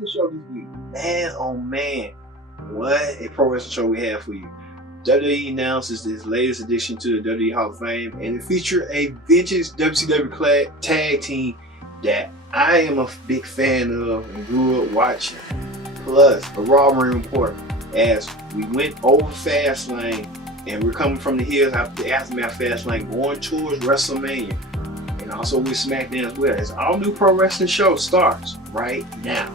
wrestling show this week. Man, oh man, what a pro wrestling show we have for you. WWE announces this latest addition to the WWE Hall of Fame, and it features a vintage WCW tag team that I am a big fan of and grew up watching. Plus, a Raw Ring Report as we went over Fastlane, and we're coming from the hills after the aftermath Fastlane, going towards WrestleMania. And also with SmackDown as well. As all new pro wrestling show starts right now.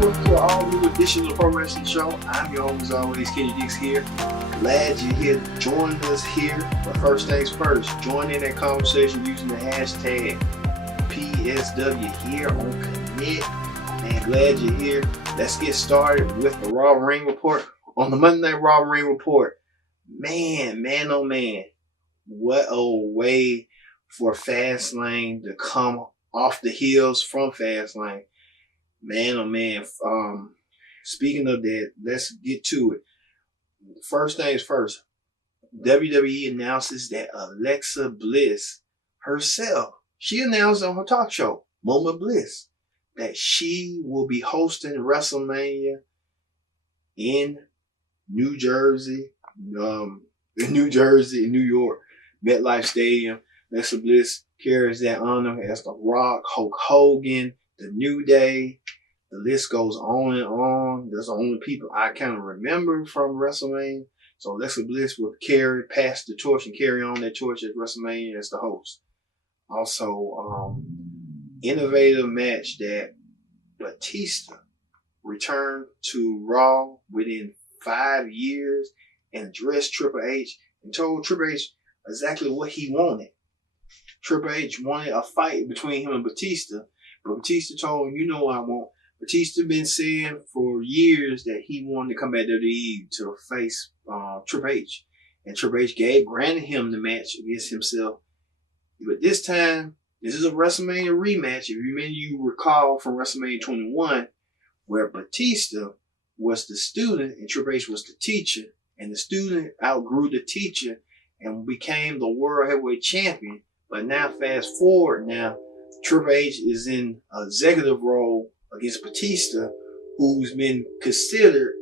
Welcome to all new edition of the Pro Wrestling Show. I'm your host as always, Kenny Dix here. Glad you're here to join us here. But first things first, join in that conversation using the hashtag PSW here on Commit. Man, glad you're here. Let's get started with the Raw Ring Report. On the Monday Night Raw Ring Report, man, oh man, what a way for Fastlane to come off the heels from Fastlane. Man, oh man. Speaking of that, let's get to it. First things first, WWE announces that Alexa Bliss herself, she announced on her talk show, Moment Bliss, that she will be hosting WrestleMania in New Jersey, New York, MetLife Stadium. Alexa Bliss carries that honor as The Rock, Hulk Hogan, The New Day. The list goes on and on. There's the only people I kind of remember from WrestleMania. So Alexa Bliss will pass the torch and carry on that torch at WrestleMania as the host. Also, innovative match that Batista returned to Raw within 5 years and addressed Triple H and told Triple H exactly what he wanted. Triple H wanted a fight between him and Batista, but Batista told him, you know what I want. Batista been saying for years that he wanted to come back to WWE to face Triple H. And Triple H granted him the match against himself. But this time, this is a WrestleMania rematch. If you recall from WrestleMania 21, where Batista was the student and Triple H was the teacher, and the student outgrew the teacher and became the World Heavyweight Champion. But now, fast forward now, Triple H is in an executive role against Batista, who's been considered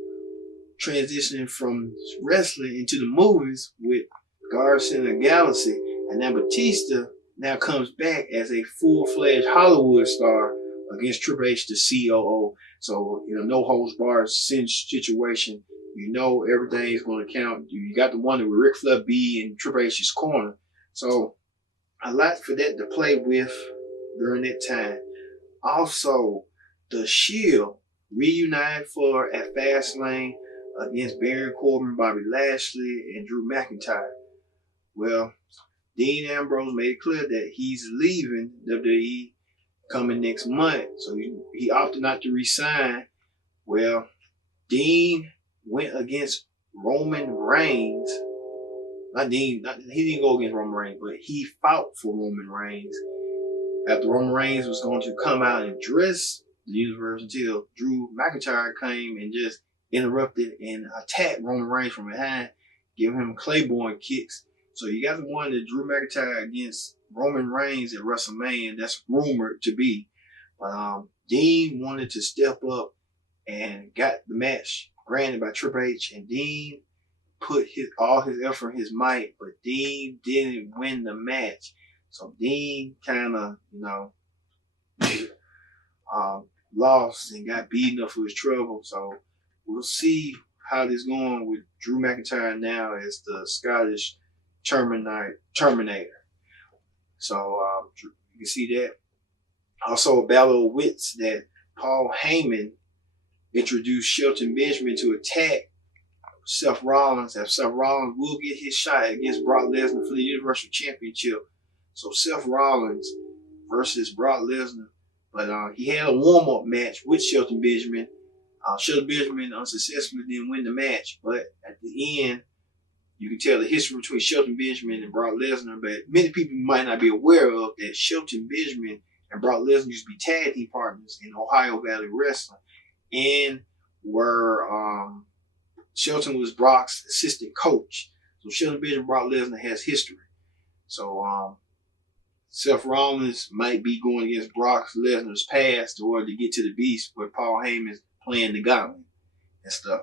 transitioning from wrestling into the movies with Guardians of the Galaxy. And now Batista now comes back as a full-fledged Hollywood star against Triple H, the COO. So, no holds barred situation. Everything is going to count. You got the one with Ric Flair be in Triple H's corner. So, a lot for that to play with during that time. Also, The Shield reunited at Fastlane against Baron Corbin, Bobby Lashley, and Drew McIntyre. Well, Dean Ambrose made it clear that he's leaving WWE coming next month, so he opted not to resign. Well, Dean went against Roman Reigns. He didn't go against Roman Reigns, but he fought for Roman Reigns after Roman Reigns was going to come out and address the universe until Drew McIntyre came and just interrupted and attacked Roman Reigns from behind, giving him Claymore kicks. So you got the one that Drew McIntyre against Roman Reigns at WrestleMania. That's rumored to be. But Dean wanted to step up and got the match granted by Triple H, and Dean put all his effort, his might, but Dean didn't win the match. So Dean kind of, lost and got beaten up for his trouble. So we'll see how this going with Drew McIntyre now as the Scottish Terminator. So you can see that. Also, a battle of wits that Paul Heyman introduced Shelton Benjamin to attack Seth Rollins. If Seth Rollins will get his shot against Brock Lesnar for the Universal Championship. So Seth Rollins versus Brock Lesnar. But he had a warm-up match with Shelton Benjamin. Shelton Benjamin unsuccessfully didn't win the match. But at the end, you can tell the history between Shelton Benjamin and Brock Lesnar. But many people might not be aware of that Shelton Benjamin and Brock Lesnar used to be tag team partners in Ohio Valley Wrestling and were Shelton was Brock's assistant coach. So Shelton Benjamin Brock Lesnar has history. So Seth Rollins might be going against Brock Lesnar's past in order to get to the Beast, where Paul Heyman's playing the gauntlet and stuff.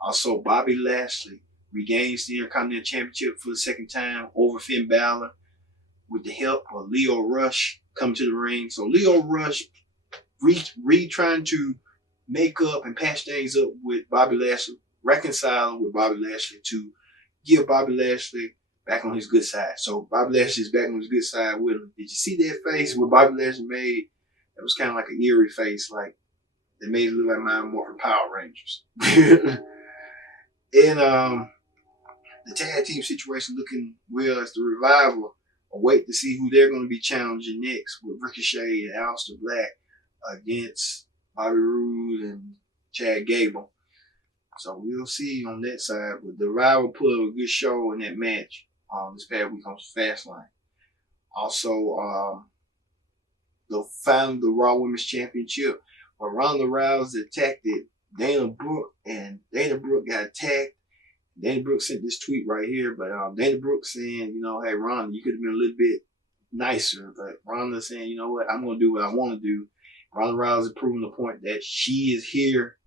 Also, Bobby Lashley regains the Intercontinental Championship for the second time over Finn Balor with the help of Leo Rush come to the ring. So Leo Rush trying to make up and patch things up with Bobby Lashley, reconcile with Bobby Lashley to give Bobby Lashley back on his good side. So Bobby Lashley's back on his good side with him. Did you see that face what Bobby Lashley made? It was kind of like an eerie face, like they made it look like mine more from Power Rangers. And the tag team situation looking well as the Revival await to see who they're going to be challenging next with Ricochet and Aleister Black against Bobby Roode and Chad Gable. So we'll see on that side. But the Revival put up a good show in that match this past week on Fastlane. Also, the Raw Women's Championship, where Ronda Rousey attacked it. Dana Brooke got attacked. Dana Brooke sent this tweet right here, but Dana Brooke saying, you know, hey, Ronda, you could have been a little bit nicer, but Ronda saying, you know what, I'm going to do what I want to do. Ronda Rousey proving the point that she is here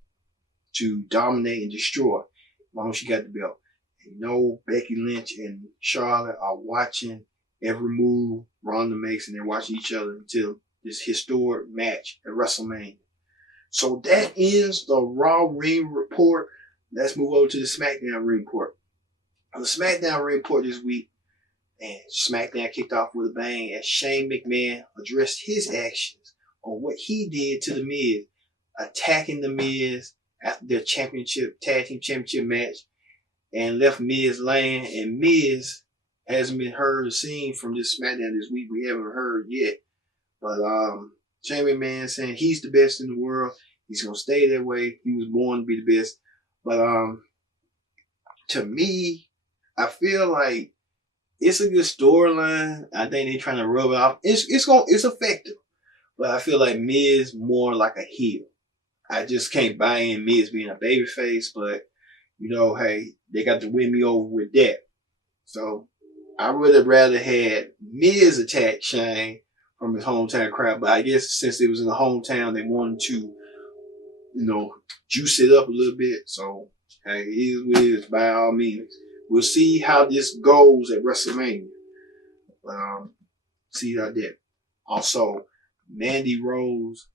to dominate and destroy as long as she got the belt. And you know, Becky Lynch and Charlotte are watching every move Ronda makes, and they're watching each other until this historic match at WrestleMania. So that ends the Raw Ring Report. Let's move over to the SmackDown Ring Report. On the SmackDown Ring Report this week, and SmackDown kicked off with a bang as Shane McMahon addressed his actions on what he did to The Miz, attacking The Miz after their tag team championship match, and left Miz laying. And Miz hasn't been heard or seen from this SmackDown this week. We haven't heard yet. But Shane McMahon saying he's the best in the world. He's going to stay that way. He was born to be the best. But to me, I feel like it's a good storyline. I think they're trying to rub it off. It's effective. But I feel like Miz more like a heel. I just can't buy in Miz being a babyface. But, you know, hey, they got to win me over with that. So I would have rather had Miz attack Shane from his hometown crowd. But I guess since it was in the hometown, they wanted to, you know, juice it up a little bit. So, hey, it is what it is by all means. We'll see how this goes at WrestleMania. See how that. Also, Mandy Rose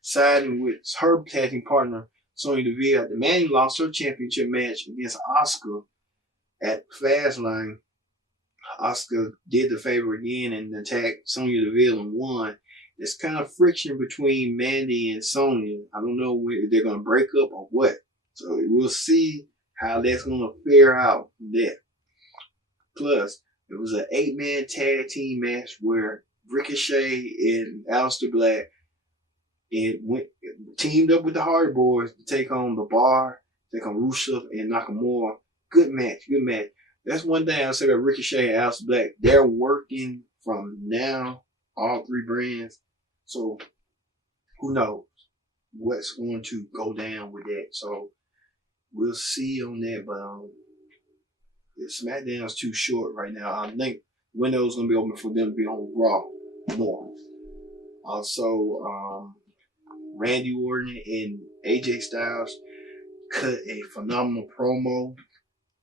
siding with her tag team partner, Sonya Deville. After Mandy lost her championship match against Asuka at Fastlane, Asuka did the favor again and attacked Sonya Deville and won. There's kind of friction between Mandy and Sonya. I don't know if they're going to break up or what. So we'll see how that's going to fare out there. Plus, it was an 8-man tag team match where Ricochet and Aleister Black teamed up with the Hardy Boys to take on The Bar, take on Rusev and Nakamura. Good match. That's one thing I'll say about Ricochet and Aleister Black. They're working from now, all three brands. So, who knows what's going to go down with that. So, we'll see on that. But SmackDown's too short right now. I think the window's going to be open for them to be on Raw more. Also, Randy Orton and AJ Styles cut a phenomenal promo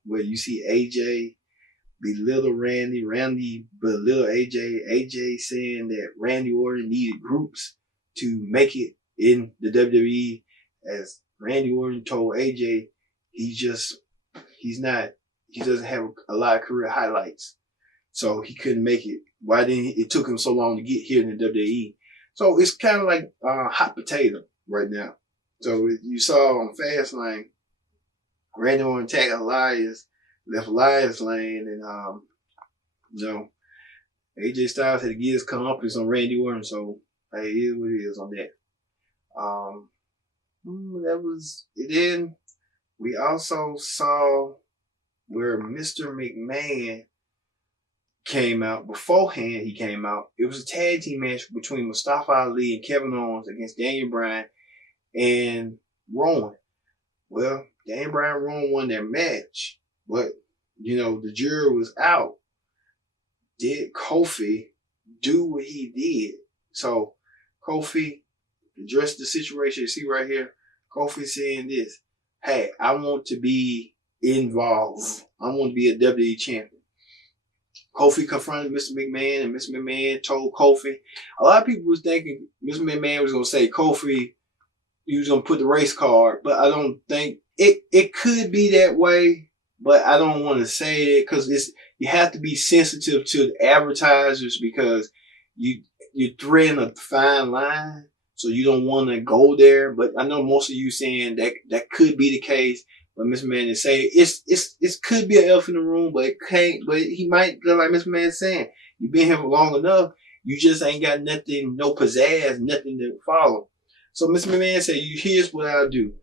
where you see AJ belittle Randy belittle AJ saying that Randy Orton needed groups to make it in the WWE, as Randy Orton told AJ he doesn't have a lot of career highlights, so he couldn't make it. Why didn't it took him so long to get here in the WWE? So it's kind of like hot potato right now. So you saw on Fastlane, Randy Orton attacked Elias, left Elias lane, and you know, AJ Styles had to get his comeuppance on Randy Orton. So hey, it is what it is on that. That was it. Then we also saw where Mr. McMahon came out. Beforehand, he came out. It was a tag team match between Mustafa Ali and Kevin Owens against Daniel Bryan and Rowan. Well, Daniel Bryan won that match, but the jury was out. Did Kofi do what he did? So Kofi addressed the situation. You see right here, Kofi saying this: "Hey, I want to be involved. I want to be a WWE champion." Kofi confronted Mr. McMahon, and Mr. McMahon told Kofi. A lot of people was thinking Mr. McMahon was going to say Kofi, he was going to put the race card, but I don't think it could be that way. But I don't want to say it because you have to be sensitive to the advertisers because you're threading a fine line, so you don't want to go there. But I know most of you saying that could be the case. But Mr. Man is saying it could be an elf in the room, but it can't. But he might, like Mr. Man is saying, you've been here for long enough. You just ain't got nothing, no pizzazz, nothing to follow. So Mr. McMahon said, here's what I'll do.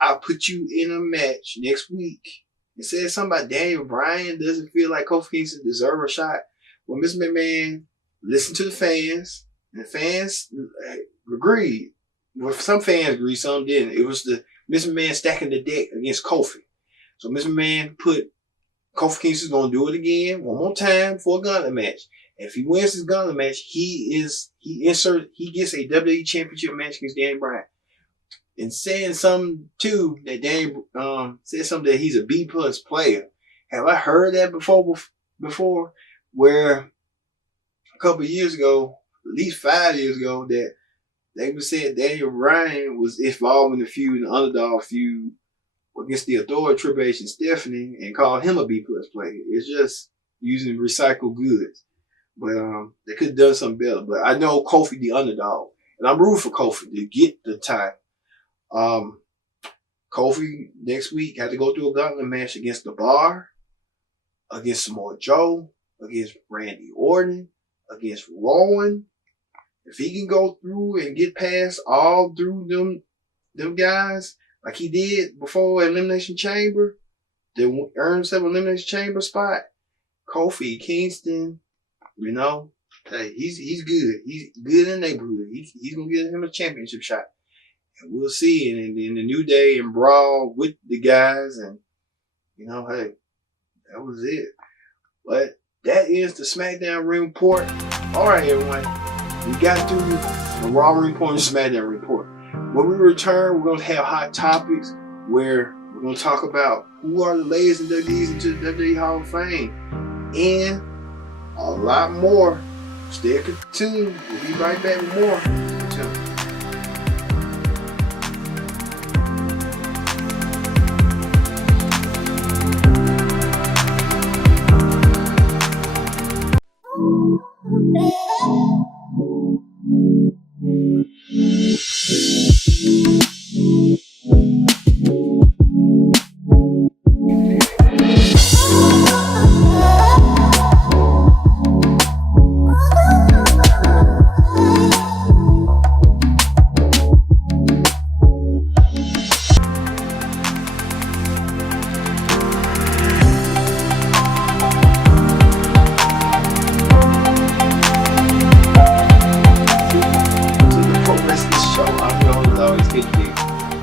I'll put you in a match next week. It says something about Daniel Bryan doesn't feel like Kofi Kingston deserve a shot. Well, Mr. McMahon listened to the fans, and the fans agreed. Well, some fans agreed, some didn't. It was the Mr. McMahon stacking the deck against Kofi. So Mr. McMahon put Kofi Kingston's going to do it again one more time for a gauntlet match. If he wins his gauntlet match, he gets a WWE Championship match against Daniel Bryan. And saying something too that Daniel said something that he's a B+ player. Have I heard that before? Where a couple of years ago, at least 5 years ago, that they were saying Daniel Bryan was involved in the feud, the underdog feud against the Authority, Triple H and Stephanie, and called him a B+ player. It's just using recycled goods. But they could have done something better. But I know Kofi the underdog, and I'm rooting for Kofi to get the title. Kofi next week had to go through a gauntlet match against The Bar, against Samoa Joe, against Randy Orton, against Rowan. If he can go through and get past all through them guys like he did before Elimination Chamber, to earn himself an Elimination Chamber spot, Kofi Kingston, hey, he's good. He's good in the neighborhood. He's gonna get him a championship shot. And we'll see. And in the New Day and Brawl with the guys, and hey, that was it. But that is the SmackDown Ring Report. All right, everyone. We got through the Raw Report and SmackDown Report. When we return, we're going to have hot topics where we're going to talk about who are the latest inductees into the WWE Hall of Fame and a lot more. Stay tuned. We'll be right back with more. Stay tuned.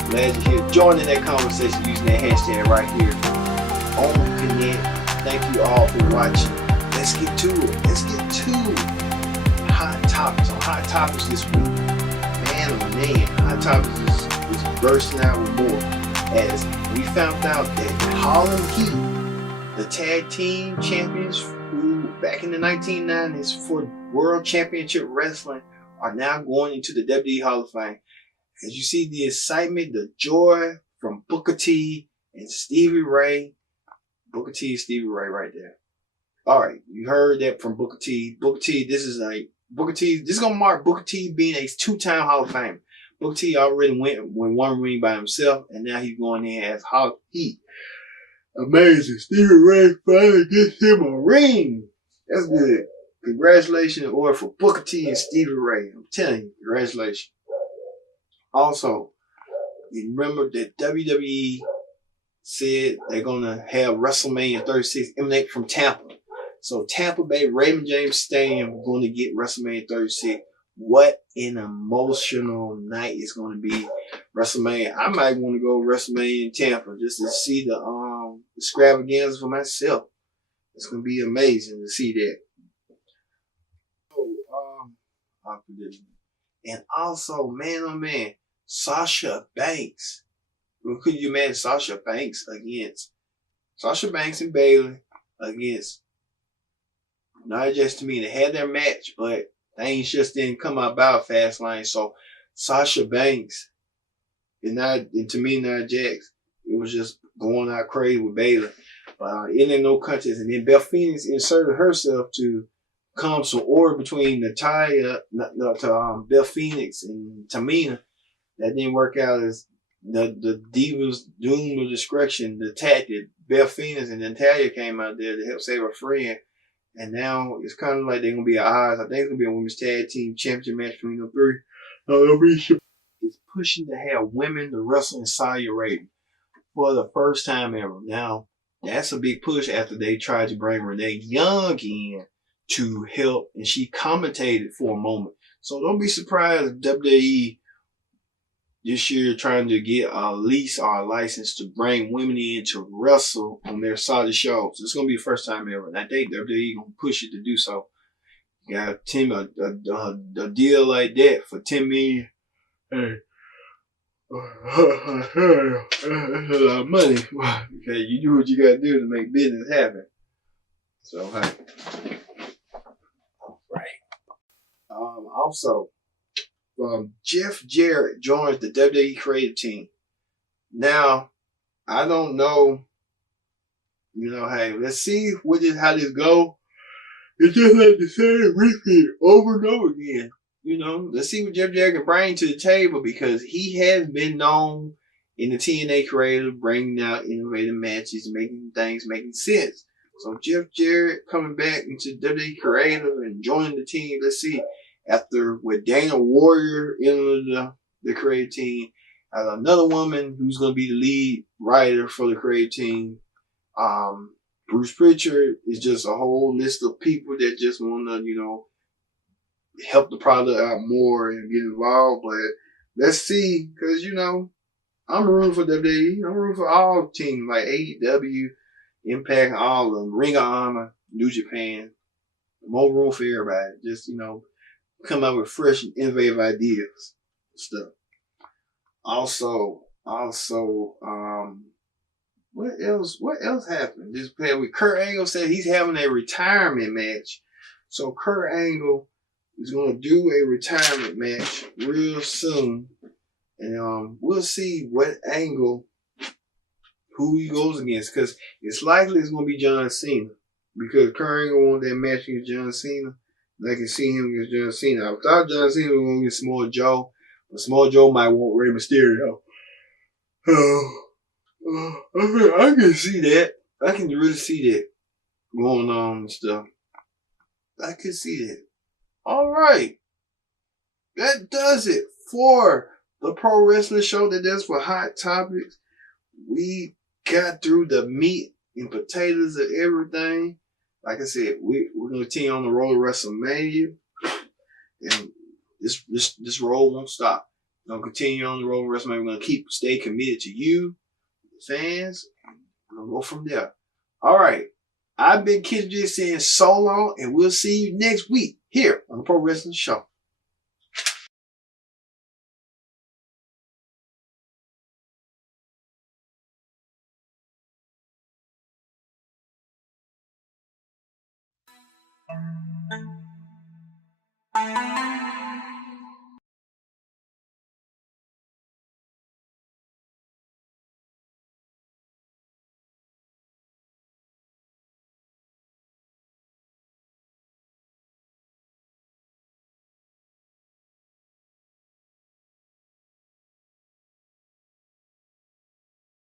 Glad you're here joining that conversation using that hashtag right here on Connect. Thank you all for watching. Let's get to it. Let's get to hot topics. On hot topics this week, man, hot topics is bursting out with more as we found out that Harlem Heat, the tag team champions who back in the 1990s for World Championship Wrestling, are now going into the WWE Hall of Fame. As you see the excitement, the joy from Booker T and Stevie Ray. Booker T and Stevie Ray right there. All right, you heard that from Booker T. Booker T, this is going to mark Booker T being a 2-time Hall of Fame. Booker T already went one ring by himself, and now he's going in as Hall of Heat. Amazing. Stevie Ray finally gets him a ring. That's good. Congratulations, or for Booker T and Stevie Ray. I'm telling you, congratulations. Also, remember that WWE said they're going to have WrestleMania 36 emanate from Tampa. So Tampa Bay Raymond James Stadium is going to get WrestleMania 36 what an emotional night it's going to be. WrestleMania. I might want to go to WrestleMania in Tampa just to see the extravaganza for myself. It's going to be amazing to see that. And also, man, oh man, Sasha Banks. Could you imagine Sasha Banks and Bayley against Nia Jax, Tamina? They had their match, but things just didn't come about Fastlane. So Sasha Banks and Tamina, Nia Jax, it was just going out crazy with Bayley. But it ain't no contest. And then Beth Phoenix inserted herself to come some order between Beth Phoenix and Tamina. That didn't work out as the Divas Doom of Discretion, the tactic. Beth Phoenix and Natalya came out there to help save her friend. And now it's kind of like they're going to be at odds. I think it's going to be a women's tag team championship match between the three. It's pushing to have women to wrestle in Saudi Arabia for the first time ever. Now, that's a big push after they tried to bring Renee Young in to help, and she commentated for a moment. So don't be surprised if WWE this year trying to get a lease or a license to bring women in to wrestle on their Saudi shows. It's going to be the first time ever. And I think WWE going to push it to do so. You got a deal like that for $10 million. Hey. That's a lot of money. Okay, you do what you got to do to make business happen. So, hey. Right. Also, Jeff Jarrett joins the WWE creative team. Now, I don't know, hey, let's see how this go. It's just like the same repeat over and over again. Let's see what Jeff Jarrett can bring to the table, because he has been known in the TNA creative, bringing out innovative matches, making things making sense. So Jeff Jarrett coming back into WWE creative and joining the team. Let's see. After with Dana Warrior in the creative team, another woman who's going to be the lead writer for the creative team. Bruce Pritchard is just a whole list of people that just want to, help the product out more and get involved. But let's see, because, I'm rooting for WWE. I'm rooting for all teams like AEW, Impact, all of them, Ring of Honor, New Japan. More room for everybody. Just, come out with fresh and innovative ideas and stuff. Also, what else happened? This player with Kurt Angle said he's having a retirement match. So Kurt Angle is going to do a retirement match real soon. And we'll see what Angle, who he goes against. Because it's likely it's going to be John Cena. Because Kurt Angle won that match against John Cena. I can see him against John Cena. I thought John Cena was going to get Samoa Joe, but Samoa Joe might want Rey Mysterio. I can see that. I can really see that going on and stuff. I can see that. All right. That does it for the Pro Wrestling Show. That does for Hot Topics. We got through the meat and potatoes of everything. Like I said, we're going to continue on the road to WrestleMania. And this road won't stop. We're going to continue on the road to WrestleMania. We're going to stay committed to you, the fans. We're going to go from there. All right. I've been Kid J saying so long, and we'll see you next week here on the Pro Wrestling Show.